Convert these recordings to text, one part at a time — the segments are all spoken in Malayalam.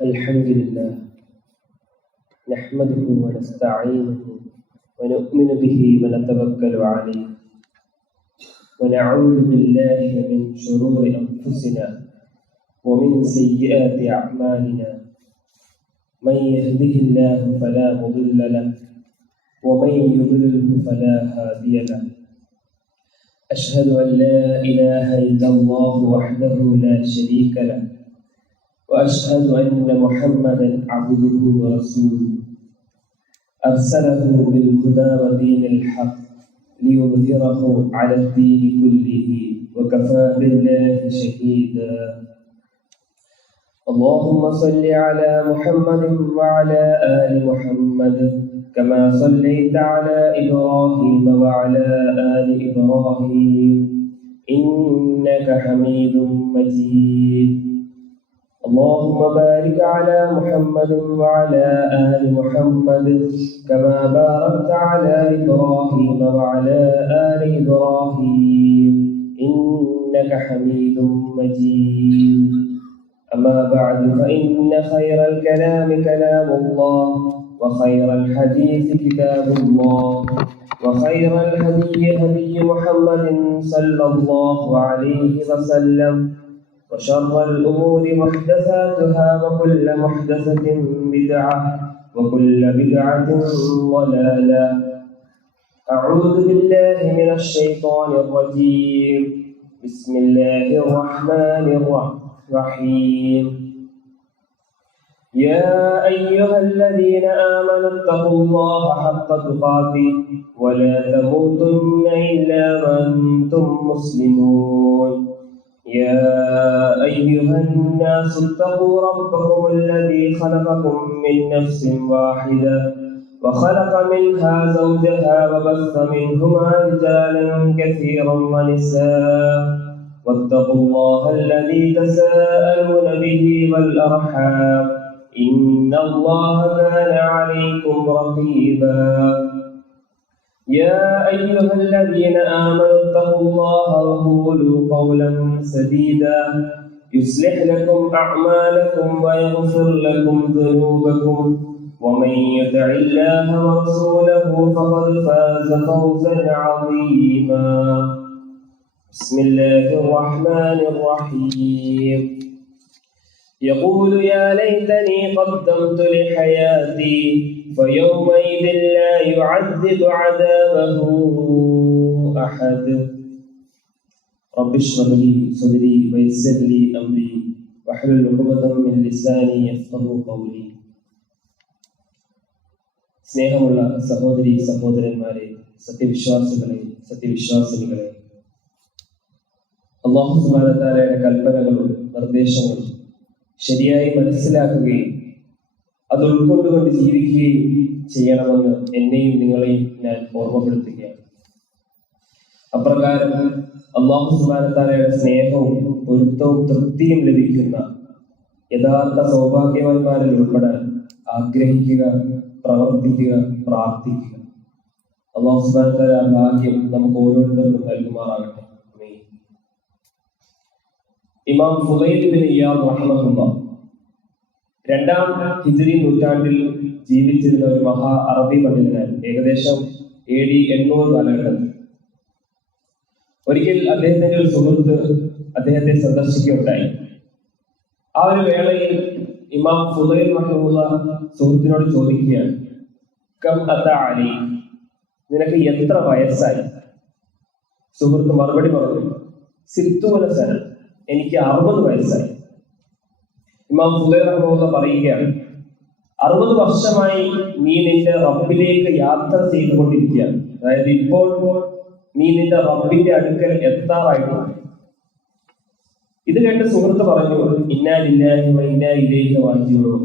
الحمد لله نحمده ونستعينه ونؤمن به ونتوكل عليه ونعوذ بالله من شرور أنفسنا ومن سيئات أعمالنا من يهده الله فلا مضل له ومن يضلله فلا هادي له أشهد أن لا إله إلا الله وحده لا شريك له وأشهد أن محمدا عبده ورسوله أرسله بالهدى ودين الحق ليظهره على الدين كله وكفى بالله شهيدا. اللهم صل على محمد وعلى آل محمد كما صليت على إبراهيم وعلى آل إبراهيم إنك حميد مجيد. اللهم بارك على محمد وعلى آل محمد كما باركت على إبراهيم وعلى آل إبراهيم إنك حميد مجيد. أما بعد فإن خير الكلام كلام الله وخير الحديث كتاب الله وخير الهدي هدي محمد صلى الله عليه وسلم وشر الأمور محدثاتها وكل محدثة بدعة وكل بدعة ضلالة. أعوذ بالله من الشيطان الرجيم. بسم الله الرحمن الرحيم. يا أيها الذين آمنوا اتقوا الله حق تقاته ولا تموتن إلا وأنتم مسلمون. يا أيها الناس اتقوا ربكم الذي خلقكم من نفس واحدة وخلق منها زوجها وبث منهما رجالا كثيرا ونساء واتقوا الله الذي تساءلون به والأرحام إن الله كان عليكم رقيبا. يا أيها الذين آمنوا اتقوا الله وقولوا قولا سديدا يصلح لكم أعمالكم ويغفر لكم ذنوبكم ومن يطع الله ورسوله فقد فاز فوزا عظيما. بسم الله الرحمن الرحيم. يقول يا ليتني قدمت لحياتي فيومئذ لا يعذب عذابه أحد. رب اشرح لي صدري ويسر لي أمري واحلل عقدة من لساني يفقهوا قولي. സ്നേഹമുള്ള സഹോദരി സഹോദരന്മാരെ, സത്യവിശ്വാസികളെ, സത്യവിശ്വാസിനികളെ, അല്ലാഹു സുബ്ഹാനഹു വ തആലയുടെ കൽപ്പനകളും നിർദ്ദേശങ്ങളും ശരിയായി മനസ്സിലാക്കുകയും അത് ഉൾക്കൊണ്ടുകൊണ്ട് ജീവിക്കുകയും ചെയ്യണമെന്ന് എന്നെയും നിങ്ങളെയും ഞാൻ ഓർമ്മപ്പെടുത്തുകയാണ്. അപ്രകാരം അല്ലാഹു സുബ്ഹാനഹു വ തആലയുടെ സ്നേഹവും പൊരുത്തവും തൃപ്തിയും ലഭിക്കുന്ന യഥാർത്ഥ സൗഭാഗ്യവാന്മാരിൽ ഉൾപ്പെടാൻ ആഗ്രഹിക്കുക, പ്രവർത്തിക്കുക, പ്രാർത്ഥിക്കുക. അല്ലാഹു സുബ്ഹാനഹു വ തആല ആ ഭാഗ്യം നമുക്ക് ഓരോരുത്തർക്കും നൽകുമാറാകട്ടെ. ഇമാം ഫുളൈൽ ഇബ്നു ഇയാദ് റഹിമഹുല്ലാഹ് രണ്ടാം ഹിജ്രി നൂറ്റാണ്ടിൽ ജീവിച്ചിരുന്ന ഒരു മഹാ അറബി പണ്ഡിതനാണ്. ഏകദേശം AD 800 കാലഘട്ടത്തിൽ ഒരിക്കൽ അദ്ദേഹത്തിന്റെ ഒരു സുഹൃത്ത് അദ്ദേഹത്തെ സന്ദർശിക്കുകയുണ്ടായി. ആ ഒരു വേളയിൽ ഇമാം ഫുളൈൽ റഹിമഹുല്ലാഹ് സുഹൃത്തിനോട് ചോദിക്കുകയാണ്, കം അത അലി, നിനക്ക് എത്ര വയസ്സായി? സുഹൃത്ത് മറുപടി പറഞ്ഞു, സിത്തുന സന, എനിക്ക് 60 വയസ്സായി. ഇമാം ഫുളൈൽ റഹിമഹുല്ലാഹ് പറയുകയാണ്, 60 വർഷമായി നീ നിന്റെ റബ്ബിലേക്ക് യാത്ര ചെയ്തുകൊണ്ടിരിക്കുകയാണ്. അതായത് ഇപ്പോൾ നീ നിന്റെ റബ്ബിന്റെ അടുക്കൽ എത്താറായിട്ടുണ്ട്. ഇത് കേട്ട് സുഹൃത്ത് പറഞ്ഞു, ഇന്നാ ലില്ലാഹി വ ഇന്നാ ഇലൈഹി റാജിഊൻ.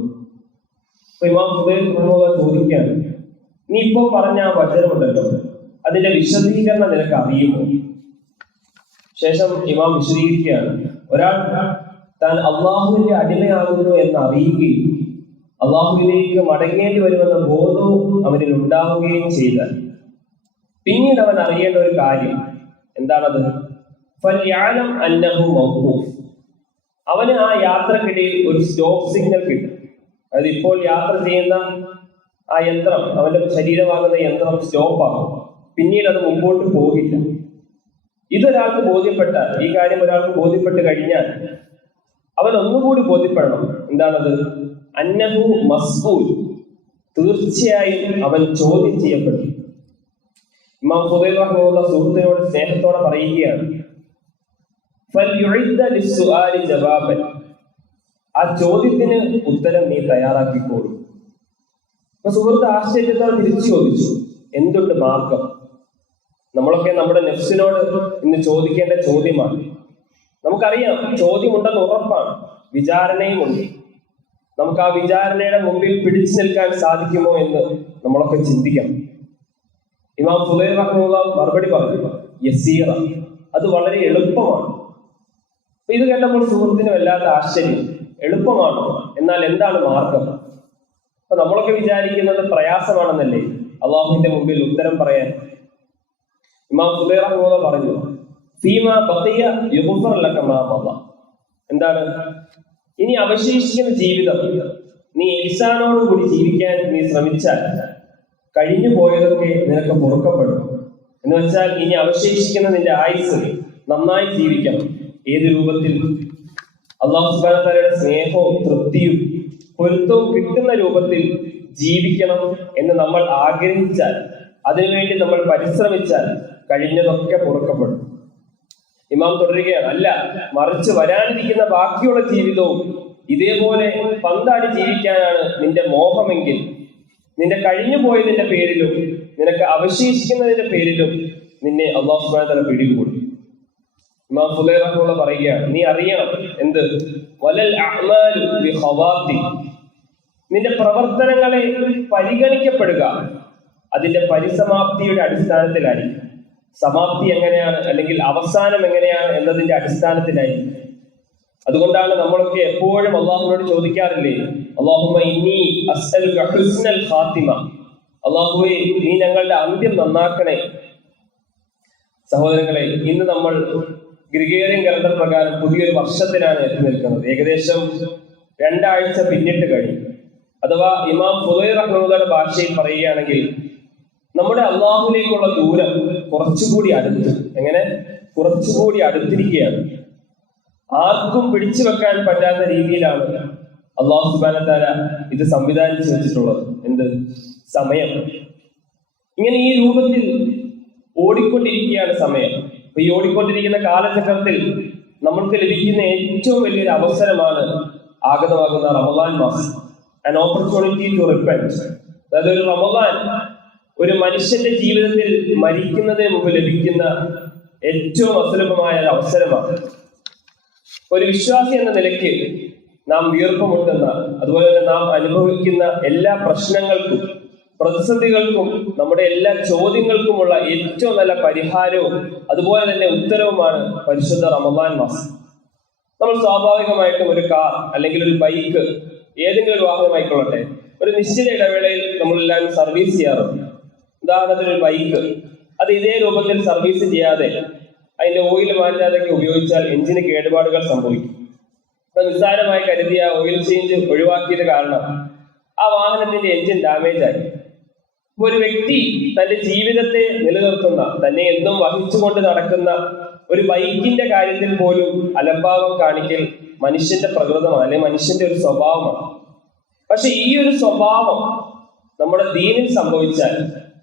അപ്പൊ ഇമാം ഫുളൈൽ റഹിമഹുല്ലാഹ് ചോദിക്കുകയാണ്, നീ ഇപ്പോ പറഞ്ഞ ആ വചനമുണ്ടല്ലോ, അതിന്റെ വിശദീകരണം നിനക്ക് അറിയുമോ? ശേഷം ഇമാം വിശദീകരിക്കുകയാണ്, ഒരാൾ താൻ അള്ളാഹുവിന്റെ അടിമയാകുന്നു എന്ന് അറിയുകയും അള്ളാഹുവിലേക്ക് മടങ്ങേണ്ടി വരുമെന്ന ബോധവും അവനിൽ ഉണ്ടാവുകയും ചെയ്താൽ പിന്നീട് അവൻ അറിയേണ്ട ഒരു കാര്യം എന്താണത്? ഫൽയഅലം അന്നഹു മൗഖൂഫ്, അവന് ആ യാത്രക്കിടയിൽ ഒരു സ്റ്റോപ്പ് സിഗ്നൽ കിട്ടും. അതായത് ഇപ്പോൾ യാത്ര ചെയ്യുന്ന ആ യന്ത്രം, അവന്റെ ശരീരമാകുന്ന യന്ത്രം സ്റ്റോപ്പാകും, പിന്നീട് അത് മുമ്പോട്ട് പോകില്ല. ഇതൊരാൾക്ക് ബോധ്യപ്പെട്ടാൽ, ഈ കാര്യം ഒരാൾക്ക് ബോധ്യപ്പെട്ട് കഴിഞ്ഞാൽ അവൻ ഒന്നുകൂടി ബോധ്യപ്പെടണം. എന്താണത്? അന്നഹു മസ്ഊൽ, തീർച്ചയായും അവൻ ചോദ്യം ചെയ്യപ്പെടും. ഇമാം ഫുദൈൽ റഹിമഹുല്ലാഹ് സുഹൃത്തിനോട് സ്നേഹത്തോടെ പറയുകയാണ്, ഫൽയുഇദ്ദ ലിസ്സുആലി ജവാബൻ, ആ ചോദ്യത്തിന് ഉത്തരം നീ തയ്യാറാക്കിക്കോളൂ. അപ്പൊ സുഹൃത്ത് ആശ്ചര്യത്തോടെ തിരിച്ചു ചോദിച്ചു, എന്തുണ്ട് മാർഗം? നമ്മളൊക്കെ നമ്മുടെ നെഫ്സിനോട് ഇന്ന് ചോദിക്കേണ്ട ചോദ്യമാണ്. നമുക്കറിയാം ചോദ്യമുണ്ടെന്ന് ഉറപ്പാണ്, വിചാരണയും ഉണ്ട്. നമുക്ക് ആ വിചാരണയുടെ മുമ്പിൽ പിടിച്ചു നിൽക്കാൻ സാധിക്കുമോ എന്ന് നമ്മളൊക്കെ ചിന്തിക്കണം. ഇമാം ഫുദൈൽ റഹിമഹുല്ലാഹ് മറുപടി പറഞ്ഞു, യസീറ, അത് വളരെ എളുപ്പമാണ്. അപ്പൊ ഇത് കേട്ടപ്പോൾ സുഹൃത്തിന് വല്ലാത്ത ആശ്ചര്യം. എളുപ്പമാണോ? എന്നാൽ എന്താണ് മാർഗം? അപ്പൊ നമ്മളൊക്കെ വിചാരിക്കുന്നത് പ്രയാസമാണെന്നല്ലേ അള്ളാഹുവിന്റെ മുമ്പിൽ ഉത്തരം പറയാൻ. ഇമാം ഫുദൈൽ റഹിമഹുല്ലാഹ് പറഞ്ഞു, ഫീമാ ബഖിയ യുഗ്ഫർ ലക മാ മദ, എന്താണ്? ഇനി അവശേഷിക്കുന്ന ജീവിതം നീ ഇഹ്സാനോടുകൂടി ജീവിക്കാൻ നീ ശ്രമിച്ചാൽ കഴിഞ്ഞു പോയതൊക്കെ നിനക്ക് പൊറുക്കപ്പെടും. എന്ന് വെച്ചാൽ ഇനി അവശേഷിക്കുന്ന നിന്റെ ആയുസ് നന്നായി ജീവിക്കണം. ഏത് രൂപത്തിൽ? അല്ലാഹു സുബ്ഹാനഹു വ തആലയുടെ സ്നേഹവും തൃപ്തിയും പൊരുത്തവും കിട്ടുന്ന രൂപത്തിൽ ജീവിക്കണം എന്ന് നമ്മൾ ആഗ്രഹിച്ചാൽ, അതിനുവേണ്ടി നമ്മൾ പരിശ്രമിച്ചാൽ കഴിഞ്ഞതൊക്കെ പൊറുക്കപ്പെടും. ഇമാം തുടരുകയാണ്, അല്ല, മറിച്ച് വരാനിരിക്കുന്ന ബാക്കിയുള്ള ജീവിതവും ഇതേപോലെ പന്താടി ജീവിക്കാനാണ് നിന്റെ മോഹമെങ്കിൽ നിന്റെ കഴിഞ്ഞു പോയതിന്റെ പേരിലും നിനക്ക് അവശേഷിക്കുന്നതിന്റെ പേരിലും നിന്നെ അല്ലാഹു സുബ്ഹാനഹു വ തആല പിടികൂടും. ഇമാം ഫുദൈൽ റഹിമഹുല്ലാഹ് പറയുകയാണ്, നീ അറിയണം എന്ത്? വലൽ അഅ്മാലു ബിഖവാത്തി, നിന്റെ പ്രവർത്തനങ്ങളെ പരിഗണിക്കപ്പെടുക അതിന്റെ പരിസമാപ്തിയുടെ അടിസ്ഥാനത്തിലായിരിക്കും. സമാപ്തി എങ്ങനെയാണ്, അല്ലെങ്കിൽ അവസാനം എങ്ങനെയാണ് എന്നതിന്റെ അടിസ്ഥാനത്തിലായിരിക്കും. അതുകൊണ്ടാണ് നമ്മളൊക്കെ എപ്പോഴും അള്ളാഹുവിനോട് ചോദിക്കാറില്ലേ, അല്ലാഹുമ്മ ഇന്നി അസ്അലുക ഹുസ്നൽ ഖാത്തിമ, അള്ളാഹുവേ നീ ഞങ്ങളുടെ അന്ത്യം നന്നാക്കണേ. സഹോദരങ്ങളെ, ഇന്ന് നമ്മൾ ഗ്രിഗേറിയൻ കലണ്ടർ പ്രകാരം പുതിയൊരു വർഷത്തിലാണ് എത്തി നിൽക്കുന്നത്. ഏകദേശം 2 ആഴ്ച പിന്നിട്ട് കഴിഞ്ഞു. അഥവാ ഇമാം ഫുദൈൽ റഹിമഹുല്ലാഹുവിന്റെ ഭാഷയിൽ പറയുകയാണെങ്കിൽ നമ്മുടെ അള്ളാഹുവിലേക്കുള്ള ദൂരം കുറച്ചുകൂടി അടുത്ത്. എങ്ങനെ? കുറച്ചുകൂടി അടുത്തിരിക്കുകയാണ്. ആർക്കും പിടിച്ചു വെക്കാൻ പറ്റാത്ത രീതിയിലാണ് അല്ലാഹു സുബ്ഹാനഹു വ തആല ഇത് സംവിധാനിച്ചു വെച്ചിട്ടുള്ളത്. എന്ത്? സമയം. ഇങ്ങനെ ഈ രൂപത്തിൽ ഓടിക്കൊണ്ടിരിക്കുകയാണ് സമയം. അപ്പൊ ഈ ഓടിക്കൊണ്ടിരിക്കുന്ന കാലചക്രത്തിൽ നമ്മൾക്ക് ലഭിക്കുന്ന ഏറ്റവും വലിയൊരു അവസരമാണ് ആഗതമാകുന്ന റമദാൻ മാസം. An opportunity to repent. അതായത് ഒരു റമദാൻ ഒരു മനുഷ്യന്റെ ജീവിതത്തിൽ മരിക്കുന്നതിന് മുമ്പ് ലഭിക്കുന്ന ഏറ്റവും അസുലഭമായ ഒരു അവസരമാണ്. ഒരു വിശ്വാസി എന്ന നിലയ്ക്ക് നാം വീർപ്പുമുട്ടുന്ന, അതുപോലെ തന്നെ നാം അനുഭവിക്കുന്ന എല്ലാ പ്രശ്നങ്ങൾക്കും പ്രതിസന്ധികൾക്കും നമ്മുടെ എല്ലാ ചോദ്യങ്ങൾക്കുമുള്ള ഏറ്റവും നല്ല പരിഹാരവും അതുപോലെ തന്നെ ഉത്തരവുമാണ് പരിശുദ്ധ റമദാൻ മാസം. നമ്മൾ സ്വാഭാവികമായിട്ടും ഒരു കാർ അല്ലെങ്കിൽ ഒരു ബൈക്ക്, ഏതെങ്കിലും ഒരു വാഹനമായിക്കൊള്ളട്ടെ, ഒരു നിശ്ചിത ഇടവേളയിൽ നമ്മളെല്ലാവരും സർവീസ് ചെയ്യാറുണ്ട്. ഉദാഹരണത്തിന് ഒരു ബൈക്ക്, അത് ഇതേ രൂപത്തിൽ സർവീസ് ചെയ്യാതെ അതിന്റെ ഓയിൽ മാറ്റാതൊക്കെ ഉപയോഗിച്ചാൽ എഞ്ചിന് കേടുപാടുകൾ സംഭവിക്കും. ഇപ്പൊ നിസ്സാരമായി കരുതിയ ഓയിൽ ചേഞ്ച് ഒഴിവാക്കിയത് കാരണം ആ വാഹനത്തിന്റെ എഞ്ചിൻ ഡാമേജ് ആയി. ഇപ്പൊ ഒരു വ്യക്തി തന്റെ ജീവിതത്തെ നിലനിർത്തുന്ന, തന്നെ എന്നും വഹിച്ചുകൊണ്ട് നടക്കുന്ന ഒരു ബൈക്കിന്റെ കാര്യത്തിൽ പോലും അലംഭാവം കാണിക്കൽ മനുഷ്യന്റെ പ്രകൃതമാണ്, അല്ലെങ്കിൽ മനുഷ്യന്റെ ഒരു സ്വഭാവമാണ്. പക്ഷെ ഈ ഒരു സ്വഭാവം നമ്മുടെ ദീനിൽ സംഭവിച്ചാൽ,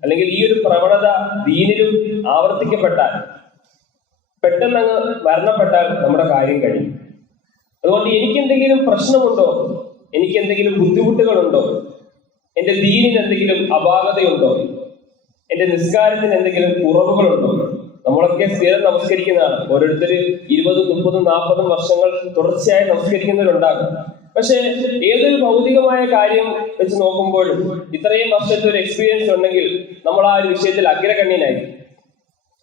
അല്ലെങ്കിൽ ഈ ഒരു പ്രവണത ദീനിലും ആവർത്തിക്കപ്പെട്ടാൽ, പെട്ടെന്ന് അങ്ങ് മരണപ്പെട്ടാൽ നമ്മുടെ കാര്യം കഴിയും. അതുകൊണ്ട് എനിക്കെന്തെങ്കിലും പ്രശ്നമുണ്ടോ, എനിക്കെന്തെങ്കിലും ബുദ്ധിമുട്ടുകളുണ്ടോ, എന്റെ ദീനിന് എന്തെങ്കിലും അപാകതയുണ്ടോ, എന്റെ നിസ്കാരത്തിന് എന്തെങ്കിലും കുറവുകളുണ്ടോ? നമ്മളൊക്കെ സ്ഥിരം നമസ്കരിക്കുന്നതാണ്. ഓരോരുത്തർ 20, 30, 40 വർഷങ്ങൾ തുടർച്ചയായി നമസ്കരിക്കുന്നവരുണ്ടാകും. പക്ഷെ ഏതൊരു ഭൗതികമായ കാര്യം വെച്ച് നോക്കുമ്പോഴും ഇത്രയും വർഷത്തെ ഒരു എക്സ്പീരിയൻസ് ഉണ്ടെങ്കിൽ നമ്മൾ ആ ഒരു വിഷയത്തിൽ അഗ്രഗണ്യനായി,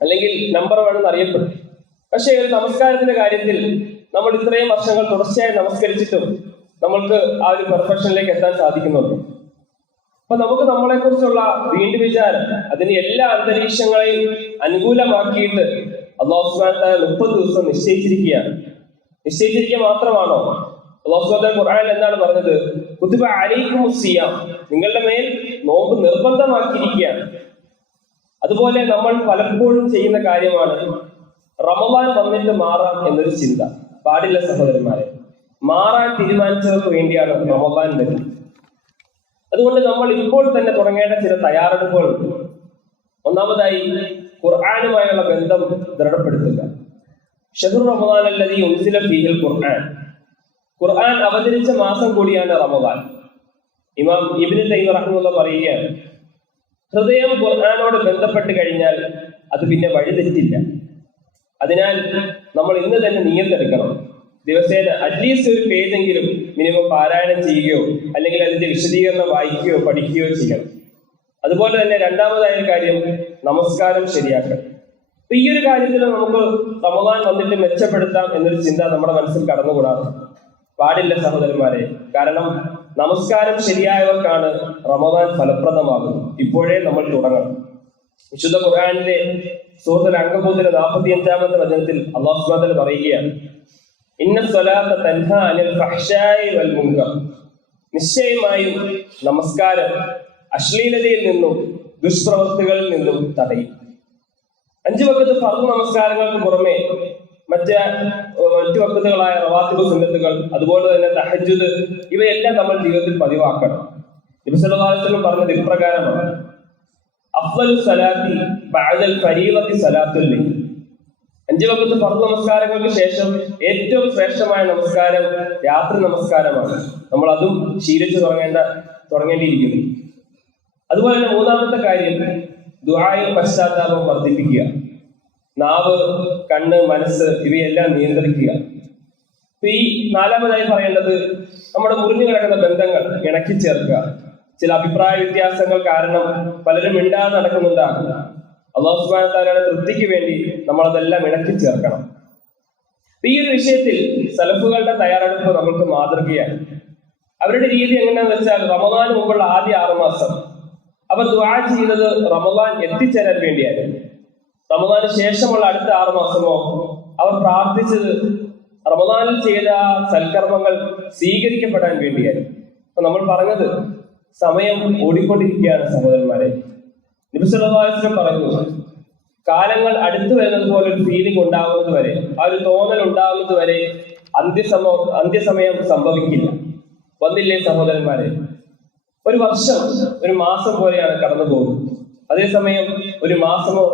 അല്ലെങ്കിൽ നമ്പർ 1 എന്ന് അറിയപ്പെടും. പക്ഷെ ഒരു നമസ്കാരത്തിന്റെ കാര്യത്തിൽ നമ്മൾ ഇത്രയും വർഷങ്ങൾ തുടർച്ചയായി നമസ്കരിച്ചിട്ടും നമ്മൾക്ക് ആ ഒരു പെർഫെക്ഷനിലേക്ക് എത്താൻ സാധിക്കുന്നുണ്ട്. അപ്പൊ നമുക്ക് നമ്മളെ കുറിച്ചുള്ള വീണ്ടും വിചാരം, അതിന് എല്ലാ അന്തരീക്ഷങ്ങളെയും അനുകൂലമാക്കിയിട്ട് അല്ലാഹു സുബ്ഹാനഹു വ തആല 30 ദിവസം നിശ്ചയിച്ചിരിക്കുകയാണ്. നിശ്ചയിച്ചിരിക്കുക മാത്രമാണോ? അല്ലാഹു സുബ്ഹാനഹു വ തആല ഖുർആനിൽ എന്താണ് പറഞ്ഞത്? കുതുബ അലൈക്കുമുസ് സിയാം, നിങ്ങളുടെ മേൽ നോമ്പ് നിർബന്ധമാക്കിയിരിക്കുകയാണ്. അതുപോലെ നമ്മൾ പലപ്പോഴും ചെയ്യുന്ന കാര്യമാണ് റമദാൻ വന്നിട്ട് മാറാം എന്നൊരു ചിന്ത. പാടില്ല സഹോദരന്മാരെ. മാറാൻ തീരുമാനിച്ചവർക്ക് വേണ്ടിയാണ് റമദാൻ വരുന്നത്. അതുകൊണ്ട് നമ്മൾ ഇപ്പോൾ തന്നെ തുടങ്ങേണ്ട ചില തയ്യാറെടുപ്പുകളുണ്ട്. ഒന്നാമതായി ഖുർആനുമായുള്ള ബന്ധം ദൃഢപ്പെടുത്തുക. ഷഹ്റു റമദാൻ അല്ലദീ ഉൻസില ഫീഹിൽ ഖുർആൻ, ഖുർആൻ അവതരിച്ച മാസം കൂടിയാണ് റമദാൻ. ഇമാം ഇബ്നു തൈമിയ്യ റഹിമഹുല്ലാഹ് പറയുകയാണ്, ഹൃദയം ഖുർആനോട് ബന്ധപ്പെട്ട് കഴിഞ്ഞാൽ അത് പിന്നെ വഴിതെറ്റില്ല. അതിനാൽ നമ്മൾ ഇന്ന് തന്നെ നിയത്തെടുക്കണം. ദിവസേന അറ്റ്ലീസ്റ്റ് ഒരു പേജെങ്കിലും മിനിമം പാരായണം ചെയ്യുകയോ അല്ലെങ്കിൽ അതിന്റെ വിശദീകരണം വായിക്കുകയോ പഠിക്കുകയോ ചെയ്യണം. അതുപോലെ തന്നെ രണ്ടാമതായ കാര്യം നമസ്കാരം ശരിയാക്കണം. അപ്പൊ ഈ ഒരു കാര്യത്തിൽ നമുക്ക് റമദാൻ വന്നിട്ട് മെച്ചപ്പെടുത്താം എന്നൊരു ചിന്ത നമ്മുടെ മനസ്സിൽ കടന്നുകൂടാതെ പാടില്ല സഹോദരന്മാരെ. കാരണം നമസ്കാരം ശരിയായവർക്കാണ് റമദാൻ ഫലപ്രദമാകുന്നത്. ഇപ്പോഴേ നമ്മൾ തുടങ്ങണം. വിശുദ്ധ ഖുർആനിലെ സൂറത്തുൽ അൻകബൂത്തിലെ 45-ാമത്തെ വചനത്തിൽ അല്ലാഹു സുബ്ഹാനഹു വ തആല പറയുകയാണ്, ഇന്ന സ്വലാത്ത തൻഹാ അനിൽ ഫഹ്ശാഇ വൽ മുൻകർ, നിശ്ചയമായും നമസ്കാരം അശ്ലീലതയിൽ നിന്നും ദുഷ്പ്രവൃത്തികളിൽ നിന്നും തടയും. 5 വഖത്ത് ഫർദ് നമസ്കാരങ്ങൾക്ക് പുറമെ മറ്റു വഖത്തുകളായ റവാത്തിബ് സുന്നത്തുകൾ, അതുപോലെ തന്നെ തഹജ്ജുദ്, ഇവയെല്ലാം നമ്മൾ ജീവിതത്തിൽ പതിവാക്കണം. നബി സല്ലല്ലാഹു അലൈഹി വസല്ലം പറഞ്ഞത് ഇപ്രകാരമാണ്, അഫ്ളലു സ്വലാത്തി ബഅദൽ ഫരീളത്തി സ്വലാത്തുൽ ലൈൽ, 5 വഖത്ത് ഫർദ് നമസ്കാരങ്ങൾക്ക് ശേഷം ഏറ്റവും ശ്രേഷ്ഠമായ നമസ്കാരം രാത്രി നമസ്കാരമാണ്. നമ്മൾ അതും ശീലിച്ചു തുടങ്ങേണ്ടിയിരിക്കുന്നു. അതുപോലെ തന്നെ മൂന്നാമത്തെ കാര്യം ദുആയും പശ്ചാത്താപം വർദ്ധിപ്പിക്കുക. നാവ്, കണ്ണ്, മനസ്സ് ഇവയെല്ലാം നിയന്ത്രിക്കുക. അപ്പൊ ഈ നാലാമതായി പറയേണ്ടത് നമ്മുടെ മുറിഞ്ഞു കിടക്കുന്ന ബന്ധങ്ങൾ ഇണക്കി ചേർക്കുക. ചില അഭിപ്രായ വ്യത്യാസങ്ങൾ കാരണം പലരും മിണ്ടാതെ നടക്കുന്നുണ്ടാകും. അല്ലാഹു സുബ്ഹാനഹു വ തആലയുടെ തൃപ്തിക്ക് വേണ്ടി നമ്മൾ അതെല്ലാം ഇണക്കി ചേർക്കണം. ഈ ഒരു വിഷയത്തിൽ സലഫുകളുടെ തയ്യാറെടുപ്പ് നമുക്ക് മാതൃകയാണ്. അവരുടെ രീതി എങ്ങനെയാന്ന് വെച്ചാൽ റമദാന് മുമ്പുള്ള ആദ്യ 6 മാസം അവർ ദുആ ചെയ്തത് റമദാൻ എത്തിച്ചേരാൻ വേണ്ടിയായിരുന്നു. റമദാന് ശേഷമുള്ള അടുത്ത 6 മാസമോ അവർ പ്രാർത്ഥിച്ചത് റമദാനിൽ ചെയ്ത സൽക്കർമ്മങ്ങൾ സ്വീകരിക്കപ്പെടാൻ വേണ്ടിയായിരുന്നു. അപ്പൊ നമ്മൾ പറഞ്ഞത് സമയം ഓടിക്കൊണ്ടിരിക്കുകയാണ് സഹോദരന്മാരെ. നബി സല്ലല്ലാഹു അലൈഹി വസല്ലം പറഞ്ഞു, കാലങ്ങൾ അടുത്തു വരുന്നത് പോലെ ഒരു ഫീലിംഗ് ഉണ്ടാകുന്നത് വരെ, ആ ഒരു തോന്നൽ ഉണ്ടാകുന്നത് വരെ അന്ത്യസമയം സംഭവിക്കില്ല. വന്നില്ലേ സഹോദരന്മാരെ? ഒരു വർഷം ഒരു മാസം പോലെയാണ് കടന്നു പോകുന്നത്. അതേസമയം ഒരു മാസമോ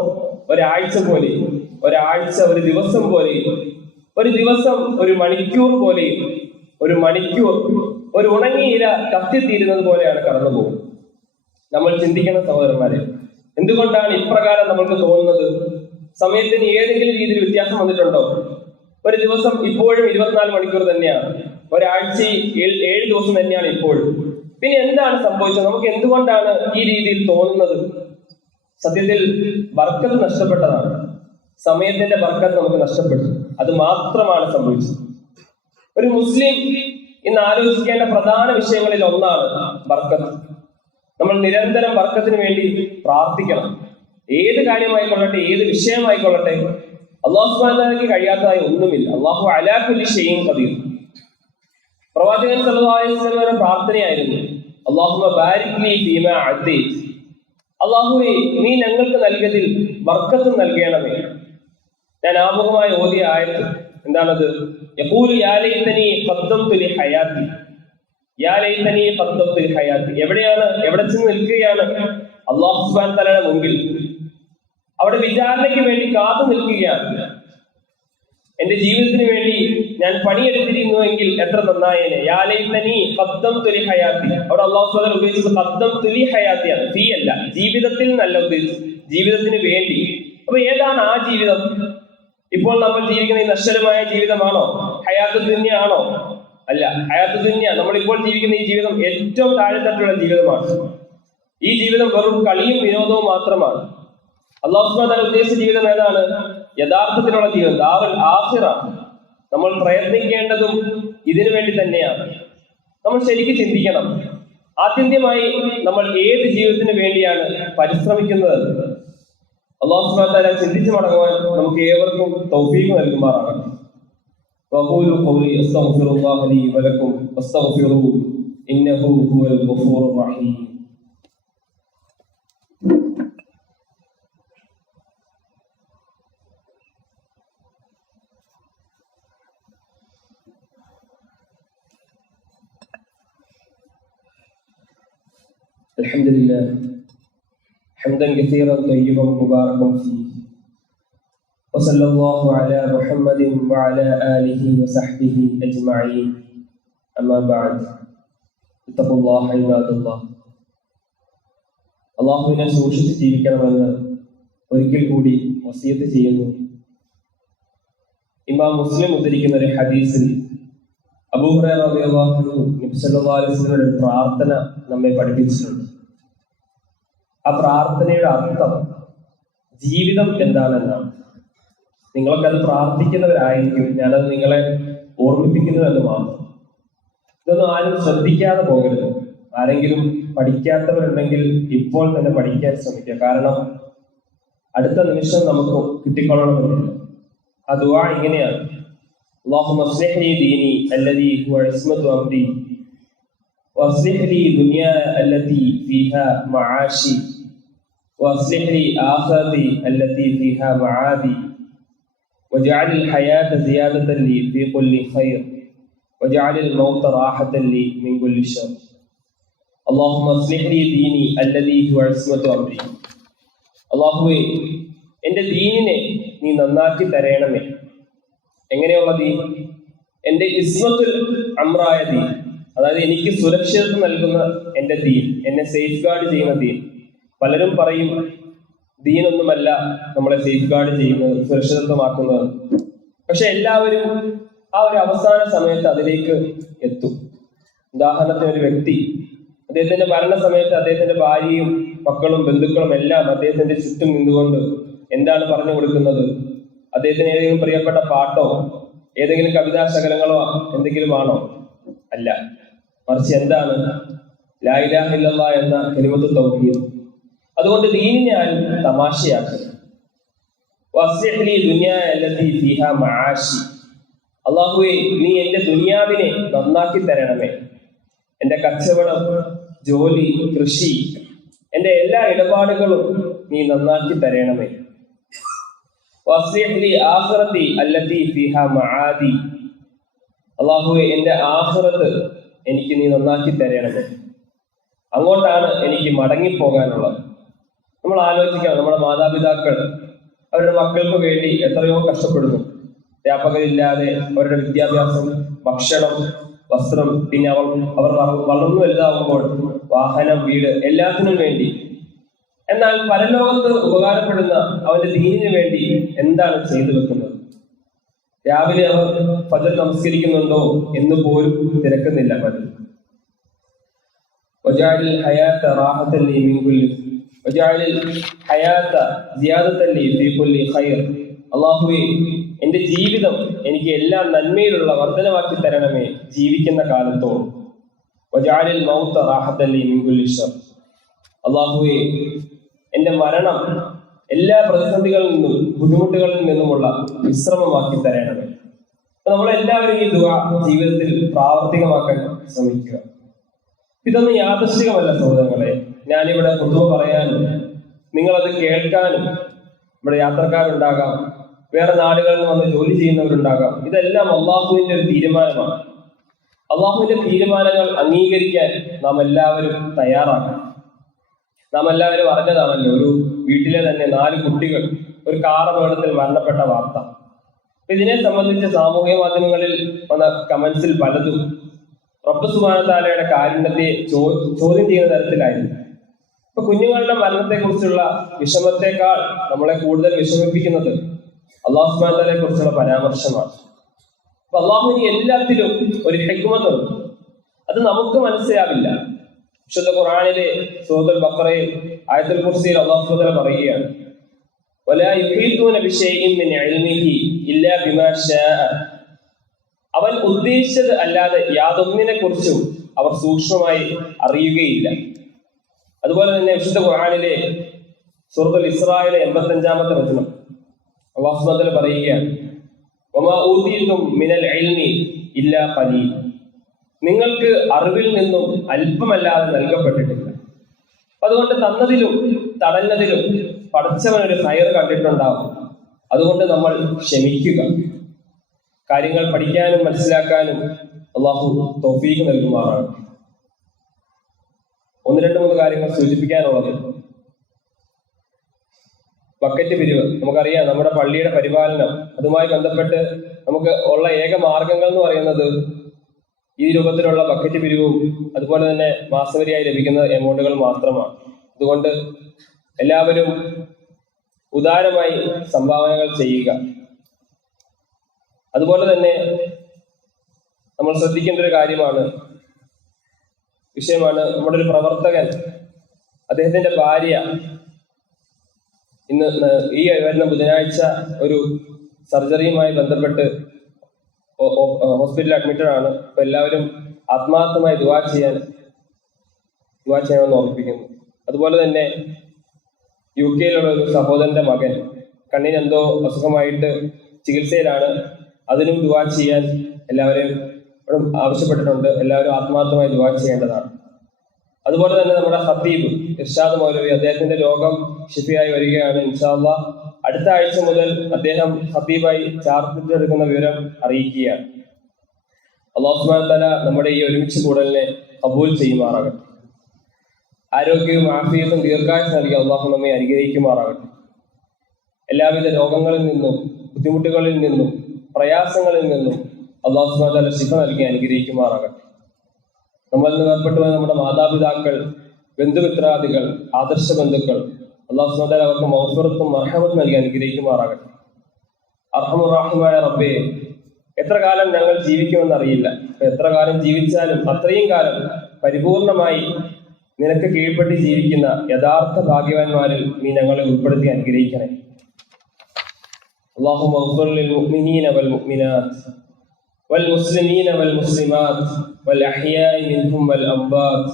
ഒരാഴ്ച പോലെ, ഒരാഴ്ച ഒരു ദിവസം പോലെ, ഒരു ദിവസം ഒരു മണിക്കൂർ പോലെ, ഒരു മണിക്കൂർ ഒരു ഉണങ്ങിയില കത്തിത്തീരുന്നത് പോലെയാണ് കടന്നു പോകുന്നത്. നമ്മൾ ചിന്തിക്കണം സഹോദരന്മാരെ, എന്തുകൊണ്ടാണ് ഇപ്രകാരം നമ്മൾക്ക് തോന്നുന്നത്? സമയത്തിന് ഏതെങ്കിലും രീതിയിൽ വ്യത്യാസം വന്നിട്ടുണ്ടോ? ഒരു ദിവസം ഇപ്പോഴും 24 മണിക്കൂർ തന്നെയാണ്, ഒരാഴ്ചയിൽ 7 ദിവസം തന്നെയാണ് ഇപ്പോഴും. പിന്നെ എന്താണ് സംഭവിച്ചത്? നമുക്ക് എന്തുകൊണ്ടാണ് ഈ രീതിയിൽ തോന്നുന്നത്? സത്യത്തിൽ ബർക്കത്ത് നഷ്ടപ്പെട്ടതാണ്. സമയത്തിന്റെ ബർക്കത്ത് നമുക്ക് നഷ്ടപ്പെട്ടു. അത് മാത്രമാണ് സംഭവിച്ചത്. ഒരു മുസ്ലിം ഇന്ന് ആലോചിക്കേണ്ട പ്രധാന വിഷയങ്ങളിൽ ഒന്നാണ് ബർക്കത്ത്. നമ്മൾ നിരന്തരം ബർക്കത്തിന് വേണ്ടി പ്രാർത്ഥിക്കണം. ഏത് കാര്യമായിക്കൊള്ളട്ടെ, ഏത് വിഷയമായിക്കൊള്ളട്ടെ, അല്ലാഹു സുബ്ഹാനഹു വ തആലയ്ക്ക് കഴിയാത്തതായി ഒന്നുമില്ല. അല്ലാഹു അലാ കുല്ലി ഷൈഇൻ ഖദീർ. പ്രവാചകൻ സല്ലല്ലാഹു അലൈഹി വസല്ലമയുടെ പ്രാർത്ഥനയായിരുന്നു, അല്ലാഹുമ്മ ബാരിക് ലീ ഫീമാ അതീത്, അല്ലാഹുവേ നീ ഞങ്ങൾക്ക് നൽകിയതിൽ ബർക്കത്ത് നൽകണമേ. ഞാൻ ആമുഖമായി ഓതിയ ആയത്ത് എന്താണത്? യഖൂലു യാ ലൈതനി ഖദ്ദംതു ലി ഹയാതി, യാ ലൈതനി ഖദ്ദംതു ലി ഹയാതി. എവിടെ ചെന്ന് നിൽക്കുകയാണ്? അല്ലാഹു സുബ്ഹാനഹു വ തആലയുടെ മുമ്പിൽ. അവിടെ വിചാരണയ്ക്ക് വേണ്ടി കാത്തു നിൽക്കുകയാണ്. എന്റെ ജീവിതത്തിന് വേണ്ടി ഞാൻ പണിയെടുത്തിരുന്നുവെങ്കിൽ എത്ര നന്നായേനെ. യാ ലൈതനി ഖദ്ദംതു ലി ഹയാതി. അവിടെ അല്ലാഹു സുബ്ഹാനഹു വ തആല ഉദ്ദേശിച്ചത് ഖദ്ദംതു ലി ഹയാതിയാണ്, ഫീ അല്ല, ജീവിതത്തിൽ നല്ല ഉദ്ദേശിച്ചത്, ജീവിതത്തിന് വേണ്ടി. അപ്പൊ ഏതാണ് ആ ജീവിതം? ഇപ്പോൾ നമ്മൾ ജീവിക്കുന്ന ഈ നശ്വരമായ ജീവിതമാണോ? ഹയാത്തു ദുനിയ ആണോ? അല്ല. ഹയാത്തു ദുനിയ, നമ്മളിപ്പോൾ ജീവിക്കുന്ന ഈ ജീവിതം ഏറ്റവും താഴെത്തട്ടുള്ള ജീവിതമാണ്. ഈ ജീവിതം വെറും കളിയും വിനോദവും മാത്രമാണ്. അല്ലാഹു സുബ്ഹാനഹു വ തആല ഉദ്ദേശിച്ച ജീവിതം ഏതാണ്? യഥാർത്ഥത്തിലുള്ള ജീവിതം, ദാറുൽ ആഖിറ. നമ്മൾ പ്രയത്നിക്കേണ്ടതും ഇതിനു വേണ്ടി തന്നെയാണ്. നമ്മൾ ശരിക്കും ചിന്തിക്കണം, ആത്യന്തികമായി നമ്മൾ ഏത് ജീവിതത്തിന് വേണ്ടിയാണ് പരിശ്രമിക്കുന്നത്? അല്ലാഹു സുബ്ഹാനഹു വ തആല ചിന്തിച്ചു മടങ്ങുവാൻ നമുക്ക് ഏവർക്കും തൗഫീഖ് നൽകുമാറാകട്ടെ. وأقول قولي أستغفر الله لي ولكم فاستغفروه إنه هو الغفور الرحيم. الحمد لله حمدا كثيرا طيبا مباركا فيه، وصلى الله على محمد وعلى آله وصحبه أجمعين. أما بعد، اتقوا الله عباد الله. അള്ളാഹുവിനെ സൂക്ഷിച്ച് ജീവിക്കണമെന്ന് ഒരിക്കൽ കൂടി വസിയത്ത് ചെയ്യുന്നു. ഇമാം മുസ്ലിം ഉദ്ധരിക്കുന്ന ഒരു ഹദീസിൽ അബൂ ഹുറൈറ റളിയല്ലാഹു അൻഹു നബി സല്ലല്ലാഹു അലൈഹി വസല്ലമയുടെ പ്രാർത്ഥന നമ്മെ പഠിപ്പിച്ചിട്ടുണ്ട്. ആ പ്രാർത്ഥനയുടെ അർത്ഥം ജീവിതം എന്താണെന്നാണ്. നിങ്ങളൊക്കെ അത് പ്രാർത്ഥിക്കുന്നവരായിരിക്കും, ഞാനത് നിങ്ങളെ ഓർമ്മിപ്പിക്കുന്നു എന്ന് മാത്രം. ഇതൊന്നും ആരും ശ്രദ്ധിക്കാതെ പോകരുത്. ആരെങ്കിലും പഠിക്കാത്തവരുണ്ടെങ്കിൽ ഇപ്പോൾ തന്നെ പഠിക്കാൻ ശ്രമിക്കുക. കാരണം അടുത്ത നിമിഷം നമുക്ക് കിട്ടിക്കൊള്ളണമെന്നില്ല. ആ ദുആ ഇങ്ങനെയാണ്: അല്ലാഹുമ്മ അസ്ലിഹ് ലി ദീനി അല്ലദീ ഹുവ ഇസ്മതു അംരി വഅസ്ലിഹ് ലി ദുനിയാ അല്ലതീ ഫീഹാ മആശി വഅസ്ലിഹ് ലി ആഖിറതി അല്ലതീ ഫീഹാ മആദി വജഅൽ الحياة زيادة لي في كل خير وجعل الموت راحة لي من كل شر. اللهم اصلح لي ديني الذي هو عصمة أمري. അല്ലാഹുവേ, എൻ്റെ ദീനിനെ നീ നന്നാക്കി തരണമേ. എങ്ങനെയുള്ള ദീൻ? എൻ്റെ ഇസ്മത്തുൽ അംറായ ദീൻ, അതായത് എനിക്ക് സുരക്ഷിതത്വം നൽകുന്ന എൻ്റെ ദീൻ, എന്നെ സേഫ് ഗാർഡ് ചെയ്യുന്ന ദീൻ. പലരും പറയും ദീനൊന്നുമല്ല നമ്മളെ സേഫ് ഗാർഡ് ചെയ്യുന്നത്, സുരക്ഷിതത്വമാക്കുന്നത്. പക്ഷെ എല്ലാവരും ആ ഒരു അവസാന സമയത്ത് അതിലേക്ക് എത്തും. ഉദാഹരണത്തിന്, ഒരു വ്യക്തി അദ്ദേഹത്തിന്റെ മരണസമയത്ത് അദ്ദേഹത്തിന്റെ ഭാര്യയും മക്കളും ബന്ധുക്കളും എല്ലാം അദ്ദേഹത്തിന്റെ ചുറ്റും നിന്നുകൊണ്ട് എന്താണ് പറഞ്ഞു കൊടുക്കുന്നത്? അദ്ദേഹത്തിന് ഏതെങ്കിലും പ്രിയപ്പെട്ട പാട്ടോ ഏതെങ്കിലും കവിതാശകലങ്ങളോ എന്തെങ്കിലും ആണോ? അല്ല, മറിച്ച് എന്താണ്? ലാ ഇലാഹ ഇല്ലല്ലാഹ് എന്ന കലിമത്തു തൗഹീദ്. അതുകൊണ്ട് ദീനിനെ ആരും തമാശയാക്കരുത്. വഅസ്ലിഹ് ലി ദുനിയാ അല്ലതീ ഫീഹാ മആശി. അല്ലാഹുവേ, നീ എൻ്റെ ദുനിയാവിനെ നന്നാക്കി തരണമേ. എൻ്റെ കച്ചവടം, ജോലി, കൃഷി, എൻ്റെ എല്ലാ ഇടപാടുകളും നീ നന്നാക്കി തരണമേ. വഅസ്ലിഹ് ലി ആഖിറതി അല്ലതീ ഫീഹാ മആദി. അല്ലാഹുവേ, എൻ്റെ ആഖിറത്ത് എനിക്ക് നീ നന്നാക്കി തരണമേ. അങ്ങോട്ടാണ് എനിക്ക് മടങ്ങിപ്പോകാനുള്ളത്. നമ്മൾ ആലോചിക്കണം, നമ്മുടെ മാതാപിതാക്കൾ അവരുടെ മക്കൾക്ക് വേണ്ടി എത്രയോ കഷ്ടപ്പെടുന്നു. വ്യാപകരില്ലാതെ അവരുടെ വിദ്യാഭ്യാസം, ഭക്ഷണം, വസ്ത്രം, പിന്നെ അവർ വളർന്നു വലുതാവുമ്പോൾ വാഹനം, വീട്, എല്ലാത്തിനും വേണ്ടി. എന്നാൽ പരലോകത്ത് ഉപകാരപ്പെടുന്ന അവന്റെ ദീനിന് വേണ്ടി എന്താണ് ചെയ്തു വെക്കുന്നത്? രാവിലെ അവർ ഫജ്ർ നമസ്കരിക്കുന്നുണ്ടോ എന്ന് പോലും തിരക്കുന്നില്ല പലരും. വജഅൽ ഹയാത റാഹതൻ ലി മിൻ കുല്ലി വജഅൽ ഹയാത സിയാദതൻ ലി ഫീ കുല്ലി ഖൈർ. അല്ലാഹുവേ, എൻ്റെ ജീവിതം എനിക്ക് എല്ലാം നന്മയിലുള്ള വർധനമാക്കി തരണമേ ജീവിക്കുന്ന കാലത്തോളം. വജഅൽ മൗത റാഹതൻ ലി മിൻ കുല്ലി ശർ. അല്ലാഹുവേ, എൻ്റെ മരണം എല്ലാ പ്രതിസന്ധികളിൽ നിന്നും ബുദ്ധിമുട്ടുകളിൽ നിന്നുമുള്ള വിശ്രമമാക്കി തരണമേ. നമ്മളെല്ലാവരും ഈ ദുആ ജീവിതത്തിൽ പ്രാവർത്തികമാക്കാൻ ശ്രമിക്കുക. ഇതൊന്നും യാദൃശ്ചികമല്ല സഹോദരങ്ങളെ. ഞാനിവിടെ ഖുതുബ പറയാനും നിങ്ങളത് കേൾക്കാനും, ഇവിടെ യാത്രക്കാരുണ്ടാകാം, വേറെ നാടുകളിൽ നിന്ന് വന്ന് ജോലി ചെയ്യുന്നവരുണ്ടാകാം. ഇതെല്ലാം അള്ളാഹുവിന്റെ ഒരു തീരുമാനമാണ്. അള്ളാഹുവിന്റെ തീരുമാനങ്ങൾ അംഗീകരിക്കാൻ നാം എല്ലാവരും തയ്യാറാക്കണം. നാം എല്ലാവരും അറിഞ്ഞതാണല്ലോ, ഒരു വീട്ടിലെ തന്നെ 4 കുട്ടികൾ ഒരു കാർ അപകടത്തിൽ മരണപ്പെട്ട വാർത്ത. ഇതിനെ സംബന്ധിച്ച് സാമൂഹിക മാധ്യമങ്ങളിൽ വന്ന കമന്റ്സിൽ പലതും റബ്ബ് സുബ്ഹാനഹു വ തആലയുടെ കാരുണ്യത്തെ ചോദ്യം ചെയ്യുന്ന തരത്തിലായിരുന്നു. ഇപ്പൊ കുഞ്ഞുങ്ങളുടെ മരണത്തെ കുറിച്ചുള്ള വിഷമത്തെക്കാൾ നമ്മളെ കൂടുതൽ വിഷമിപ്പിക്കുന്നത് അല്ലാഹു സുബ്ഹാനഹു വ തആലയെ കുറിച്ചുള്ള പരാമർശമാണ്. അപ്പൊ അള്ളാഹുവിന് എല്ലാത്തിലും ഒരു ഹിക്മത്തുണ്ട്. അത് നമുക്ക് മനസ്സിലാവില്ല. വിശുദ്ധ ഖുർആനിലെ സൂറത്തുൽ ബഖറയിൽ ആയത്തുൽ കുർസിയിൽ അല്ലാഹു സുബ്ഹാനഹു വ തആല പറയുകയാണ്: വലാ യുഹീതൂന ബിശൈഇൻ മിൻ ഇൽമിഹി ഇല്ലാ ബിമാ ശാഅ. അവൻ ഉദ്ദേശിച്ചത് അല്ലാതെ യാതൊന്നിനെ കുറിച്ചും അവർ സൂക്ഷ്മമായി അറിയുകയില്ല. അതുപോലെ തന്നെ വിശുദ്ധ ഖുർആനിലെ സൂറത്തുൽ ഇസ്രായിലെ 85-ാമത്തെ വചനം അല്ലാഹു സുബ്ഹാനഹു വ തആല പറയുകയാണ്: വമാ ഊതീതും മിനൽ ഇൽമി ഇല്ലാ ഖലീൽ. നിങ്ങൾക്ക് അറിവിൽ നിന്നും അല്പമല്ലാതെ നൽകപ്പെട്ടിട്ടില്ല. അതുകൊണ്ട് തന്നതിലും തടഞ്ഞതിലും പടച്ചവനൊരു ഹൈർ കണ്ടിട്ടുണ്ടാവും. അതുകൊണ്ട് നമ്മൾ ക്ഷമിക്കുക. കാര്യങ്ങൾ പഠിക്കാനും മനസ്സിലാക്കാനും അള്ളാഹു തൗഫീഖ് നൽകുമാറാണ്. 1-2-3 കാര്യങ്ങൾ സൂചിപ്പിക്കാനുള്ളത്. ബക്കറ്റ് പിരിവ് നമുക്കറിയാം. നമ്മുടെ പള്ളിയുടെ പരിപാലനം, അതുമായി ബന്ധപ്പെട്ട് നമുക്ക് ഉള്ള ഏക മാർഗങ്ങൾ എന്ന് പറയുന്നത് ഈ രൂപത്തിലുള്ള ബക്കറ്റ് പിരിവും അതുപോലെ തന്നെ മാസവരിയായി ലഭിക്കുന്ന എമൗണ്ടുകൾ മാത്രമാണ്. അതുകൊണ്ട് എല്ലാവരും ഉദാരമായി സംഭാവനകൾ ചെയ്യുക. അതുപോലെ തന്നെ നമ്മൾ ശ്രദ്ധിക്കേണ്ട ഒരു വിഷയമാണ് നമ്മുടെ ഒരു പ്രവർത്തകൻ, അദ്ദേഹത്തിന്റെ ഭാര്യ ഇന്ന് ഈ വരുന്ന ബുധനാഴ്ച ഒരു സർജറിയുമായി ബന്ധപ്പെട്ട് ഹോസ്പിറ്റലിൽ അഡ്മിറ്റഡ് ആണ്. അപ്പൊ എല്ലാവരും ആത്മാർത്ഥമായി ദുആ ചെയ്യണമെന്ന് ഓർമ്മിപ്പിക്കുന്നു. അതുപോലെ തന്നെ UK ഒരു സഹോദരന്റെ മകൻ കണ്ണിനെന്തോ അസുഖമായിട്ട് ചികിത്സയിലാണ്. അതിനും ദുആ ചെയ്യാൻ എല്ലാവരെയും ആവശ്യപ്പെട്ടിട്ടുണ്ട്. എല്ലാവരും ആത്മാർത്ഥമായി ദുആ ചെയ്യേണ്ടതാണ്. അതുപോലെ തന്നെ നമ്മുടെ ഖത്തീബ് ഇർഷാദ് മൗലവി, അദ്ദേഹത്തിന്റെ രോഗം ശിഫയായി വരികയാണ്. ഇൻഷാ അല്ലാഹ് അടുത്ത ആഴ്ച മുതൽ അദ്ദേഹം ഖത്തീബായി ചാർജ് എടുക്കുന്ന വിവരം അറിയിക്കുകയാണ്. അല്ലാഹു സുബ്ഹാനഹു വ തആല നമ്മുടെ ഈ ഒരുമിച്ച് കൂടലിനെ ഖബൂൽ ചെയ്യുമാറാകട്ടെ. ആരോഗ്യവും ആഫിയത്തും ദീർഘായുസ്സും നൽകി അള്ളാഹു നമ്മെ അനുഗ്രഹിക്കുമാറാകട്ടെ. എല്ലാവിധ രോഗങ്ങളിൽ നിന്നും ബുദ്ധിമുട്ടുകളിൽ നിന്നും പ്രയാസങ്ങളിൽ നിന്നും അള്ളാഹു സുബ്ഹാനഹു വ തആല ശിഫ നൽകി അനുഗ്രഹിക്കുമാറാകട്ടെ. നമ്മളിൽ നിന്ന് വേർപെട്ടു പോയ നമ്മുടെ മാതാപിതാക്കൾ, ബന്ധുമിത്രാദികൾ, ആദർശ ബന്ധുക്കൾ, അള്ളാഹു സുബ്ഹാനഹു വ തആല അവർക്ക് മഗ്ഫിറത്തും മർഹമത്തും നൽകി അനുഗ്രഹിക്കുമാറാകട്ടെ. അർഹമുർ റഹീമായ റബ്ബേ, എത്ര കാലം ഞങ്ങൾ ജീവിക്കുമെന്നറിയില്ല. എത്ര കാലം ജീവിച്ചാലും അത്രയും കാലം പരിപൂർണമായി നിനക്ക് കീഴ്പ്പെട്ട് ജീവിക്കുന്ന യഥാർത്ഥ ഭാഗ്യവാന്മാരിൽ നീ ഞങ്ങളെ ഉൾപ്പെടുത്തി അനുഗ്രഹിക്കണേ. اللهم اغفر للمؤمنين والمؤمنات والمسلمين والمسلمات والأحياء منهم والأموات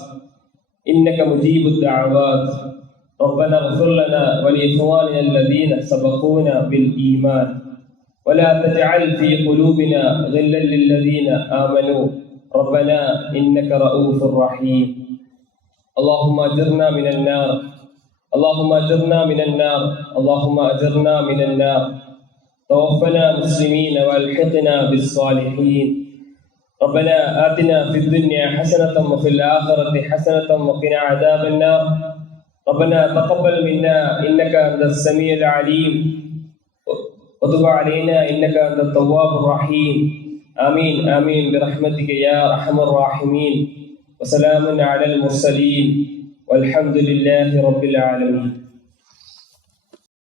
إنك مجيب الدعوات. ربنا اغفر لنا ولإخواننا الذين سبقونا بالإيمان ولا تجعل في قلوبنا غلا للذين آمنوا ربنا إنك رؤوف رحيم. اللهم أجرنا من النار، اللهم أجرنا من النار، اللهم أجرنا من النار. توفنا مسلمين والحقنا بالصالحين. ربنا آتنا في الدنيا حسنة وفي الآخرة حسنة وقنا عذاب النار. ربنا تقبل منا إنك أنت السميع العليم وتب علينا إنك أنت التواب الرحيم. آمين آمين برحمتك يا أرحم الراحمين. وسلام على المرسلين والحمد لله رب العالمين.